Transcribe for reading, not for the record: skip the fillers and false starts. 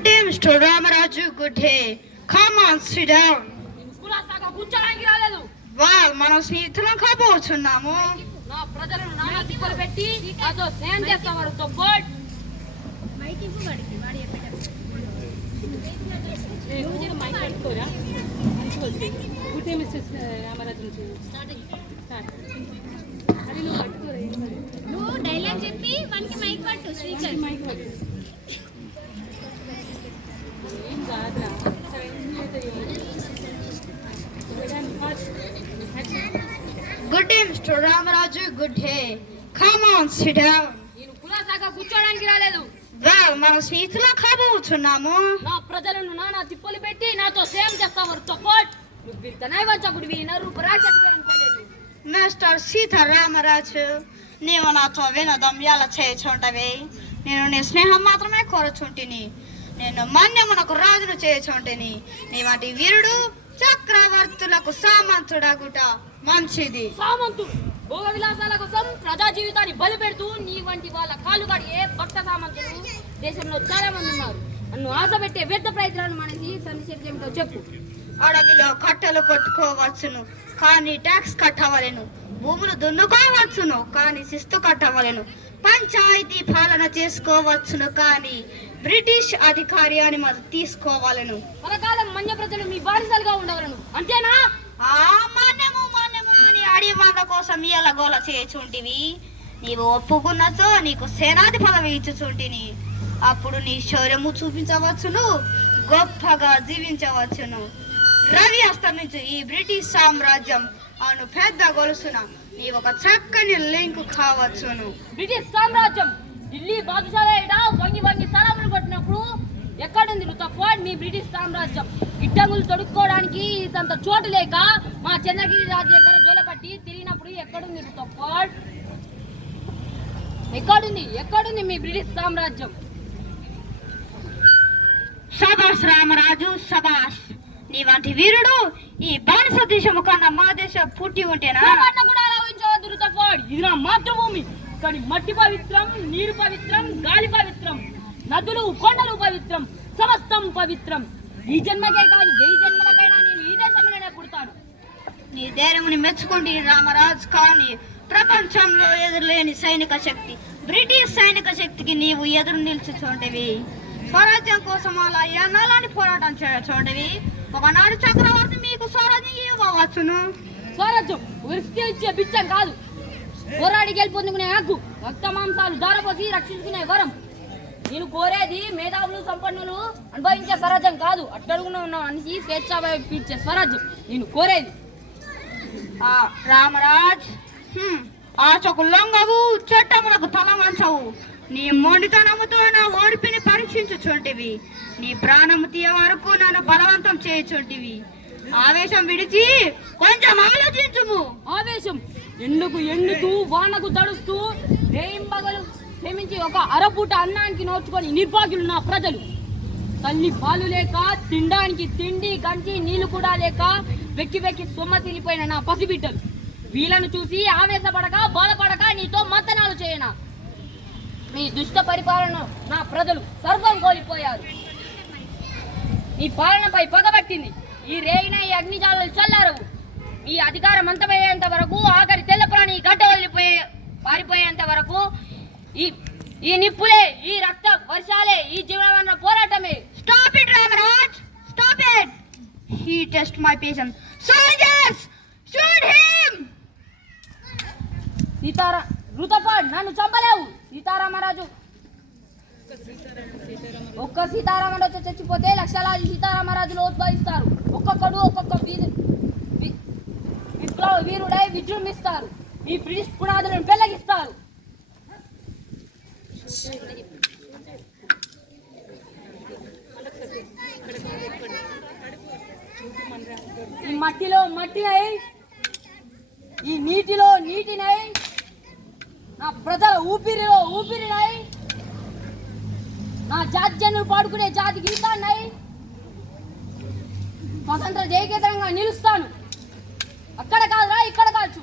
Good day, Mr. Ramaraju. Good day. Come on, sit down. కూర్చోడానికి రాలేదు. మనం స్నేహితులం కాబోతున్నాము. నా ప్రజలను నానా తిప్పలు పెట్టి నాతో స్నేహం చేస్తావారు తొబ్బోట్. నువ్వు డైలాగ్ చెప్పి మనకి మైక్ పట్టు స్పీకర్ మైక్ పట్టు. ఏం కాదురా. Good day, Mr. Ramaraju. Good day. Come on, sit down. నేను కులాసాగా కూర్చోడానికి రాలేదు. మనం స్నేహితులం కాబోతున్నాము. నా ప్రజలను నానా తిప్పలు పెట్టి నాతో స్నేహం చేస్తావారు తొబ్బోట్. నువ్వు ఇంత నైవంచకుడివి, నరుపు రాక్షసుడు అనుకోలేదు. మిస్టర్ సీతారామరాజు, నీవు నాతో వినోదం ఎలా చేయచుంటవి? నేను నీ స్నేహం మాత్రమే కోరుచుంటిని. నేను మన్యమునకు రాజును చేయచుంటిని. నీ వంటి వీరుడు చక్రవర్తులకు సామంతుడగుట మంచిది. సామంతుడు భోగ విలాసాల కోసం ప్రజా జీవితాన్ని బలి పెడుతూ నీ వంటి వాళ్ళ కాలుగాడి ఏ భక్త సామంతులు దేశంలో చాలా మంది ఉన్నారు. నన్ను ఆశ పెట్టే వ్యర్థ ప్రయత్నాలు మనకి సన్నిచర్య ఏమిటో చెప్పు. అడవిలో కట్టెలు కొట్టుకోవచ్చును, కానీ ట్యాక్స్ కట్టవలెను. భూములు దున్నుకోవచ్చును, కానీ శిస్తు కట్టవలెను. పంచాయతీ పాలన చేసుకోవచ్చును, కానీ బ్రిటిష్ అధికారి అనుమతి తీసుకోవాలను. పరకాలం మన్య ప్రజలు మీ బానిసలుగా ఉండవలను, అంతేనా? మాన్యము మాన్యము అని అడవి వాళ్ళ కోసం ఎలగోల చేయుచుంటివి. నీవు ఒప్పుకున్నచో నీకు సేనాది పదవి ఇచ్చుచుంటిని. అప్పుడు నీ శౌర్యము చూపించవచ్చును, గొప్పగా జీవించవచ్చును. రవి అస్తమించు ఈ బ్రిటిష్ సామ్రాజ్యం అను పెద్ద గొలుసున నీ ఒక చక్కని లింక్ కావచ్చును. బ్రిటిష్ సామ్రాజ్యం ఢిల్లీ బాదుషాల వంగి వంగి సలాములు కొట్టినప్పుడు ఎక్కడుంది రుతఫోడ్ మీ బ్రిటిష్ సామ్రాజ్యం? ఇడ్డంగులు తొడుక్కోవడానికి ఇంత చోటు లేక మా చంద్రగిరి రాజు దగ్గర జోలపట్టి తిరిగినప్పుడు ఎక్కడుంది రుతఫోడ్? ఎక్కడుంది మీ బ్రిటిష్ సామ్రాజ్యం? శభాష్ రామరాజు, శభాష్. నీ వంటి వీరుడు ఈ బానిస దేశము కన్నా మా దేశం పుట్టి ఉంటేనా? కూడా ఆలోచించవద్దు రుతఫోడ్. ఇది నా మాతృభూమి. కానీ మట్టి పవిత్రం, నీరు పవిత్రం, గాలి పవిత్రం, నదులు కొండలు పవిత్రం, సమస్తం పవిత్రం. ఈ జన్మకే కాదు 1000 జన్మలకైనా నేను ఈ దేశంలోనే పుడతాను. నీ ధైర్యముని మెచ్చుకోండి రామరాజు. కానీ ప్రపంచంలో ఎదురులేని సైనిక శక్తి బ్రిటిష్ సైనిక శక్తికి నీవు ఎదురు నిల్చుచుంటివి. స్వరాజ్యం కోసం అలా ఎన్నాలని పోరాటం చేయచుంటివి. ఒకనాడు చక్రవర్తి మీకు స్వరాజ్యం ఇవ్వవచ్చును. స్వరాజ్యం వృష్టి ఇచ్చే బిచ్చం కాదు, పోరాడి గెలుపొందుకునే హక్కు, రక్త మాంసాలు దారపోసి రక్షించుకునే వరం. నేను కోరేది మేధావులు సంపన్నులు అనుభవించే స్వరాజ్యం కాదు, అట్టడుగున ఉన్న మనిషి స్వేచ్ఛ ఇచ్చే స్వరాజ్యం నేను కోరేది. రామరాజ్, ఆచకు లొంగవు, చట్టములకు తల వంచవు. నీ మొండితనముతో నా ఓడిపిని పరీక్షించుచుంటివి. నీ ప్రాణము తీయ వరకు నన్ను బలవంతం చేయుచుంటివి. ఆవేశం విడిచి కొంచెం ఆలోచించుము. ఆవేశం ఎండుతూ వానకు తడుస్తూ రేయింబగలు శ్రమించి ఒక అరపూట అన్నానికి నోచుకొని నిర్భాగ్యులు నా ప్రజలు. తల్లి పాలు లేక, తినడానికి తిండి గంజి నీళ్లు కూడా లేక వెక్కి వెక్కి సొమ్మసిల్లిపోయిన నా పసిబిడ్డలు. వీళ్ళను చూసి ఆవేశపడక బాధపడక నీతో మతనాలు చేయనా? మీ దుష్ట పరిపాలన నా ప్రజలు సర్వం కోల్పోయారు. ఈ పాలనపై పగబట్టింది. ఈ రేయిన ఈ అగ్నిజాలు చల్లారవు. ఈ అధికారం అంతమయ్యేంత వరకు, ఆఖరి తెల్ల ప్రాణి గడ్డ పారిపోయేంత వరకు ఈ నిప్పులే, ఈ రక్త వర్షాలే, ఈ జీవన పోరాటమే. Stop it, Ramaraj! Stop it! He test my patience. Soldiers, shoot him! రుతఫోడ్, నన్ను చంపలేవు. సీతారామరాజు ఒక్క సీతారామరాజు చచ్చిపోతే లక్షలాది సీతారామరాజులు ఉద్భవిస్తారు. ఒక్కొక్కడు ఒక్కొక్క విప్లవ వీరుడై విజృంభిస్తారు. ఈ బ్రిటిష్ పునాదులను పెళ్లగిస్తారు. ఈ మట్టిలో మట్టినై, ఈ నీటిలో నీటినై, నా ప్రజల ఊపిరిలో ఊపిరినై, నా జాత్యను పాడుకునే జాతి గీతాన్నై స్వతంత్ర జయకేతనంగా నిలుస్తాను. అక్కడ కాదురా, ఇక్కడ కావచ్చు.